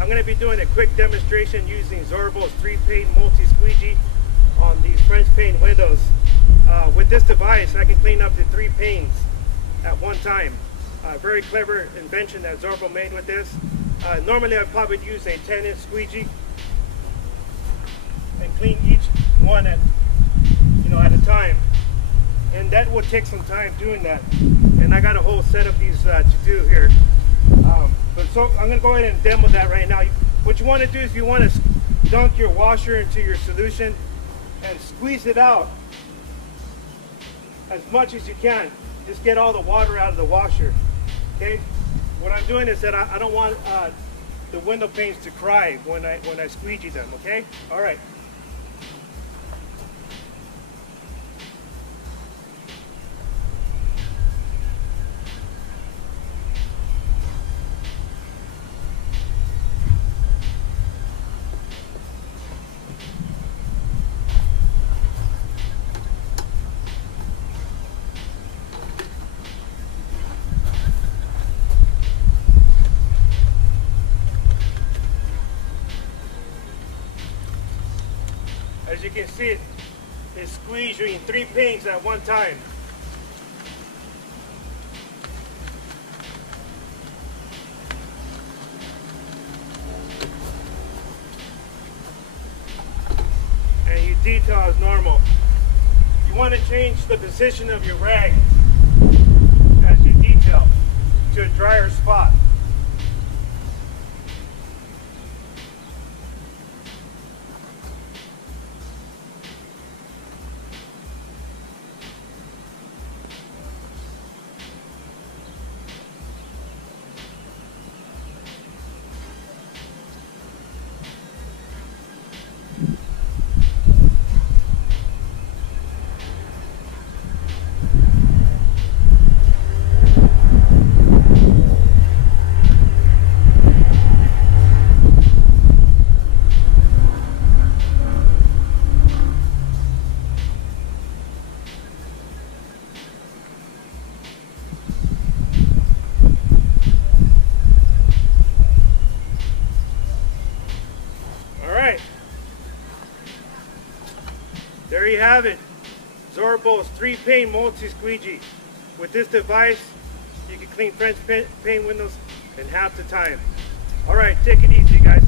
I'm going to be doing a quick demonstration using Sörbo's 3-pane multi-squeegee on these French Pane windows. With this device, I can clean up to 3 panes at one time. Very clever invention that Sörbo made with this. Normally, I'd probably use a 10-inch squeegee and clean each one at a time, and that would take some time doing that. And I got a whole set of these to do here. So I'm going to go ahead and demo that right now. What you want to do is you want to dunk your washer into your solution and squeeze it out as much as you can. Just get all the water out of the washer. Okay. What I'm doing is that I don't want the window panes to cry when I squeegee them. Okay. All right. As you can see, it's squeezing 3 panes at one time. And you detail as normal. You want to change the position of your rag as you detail to a drier spot. There you have it, Sörbo's 3-pane multi-squeegee. With this device, you can clean French pane windows in half the time. All right, take it easy, guys.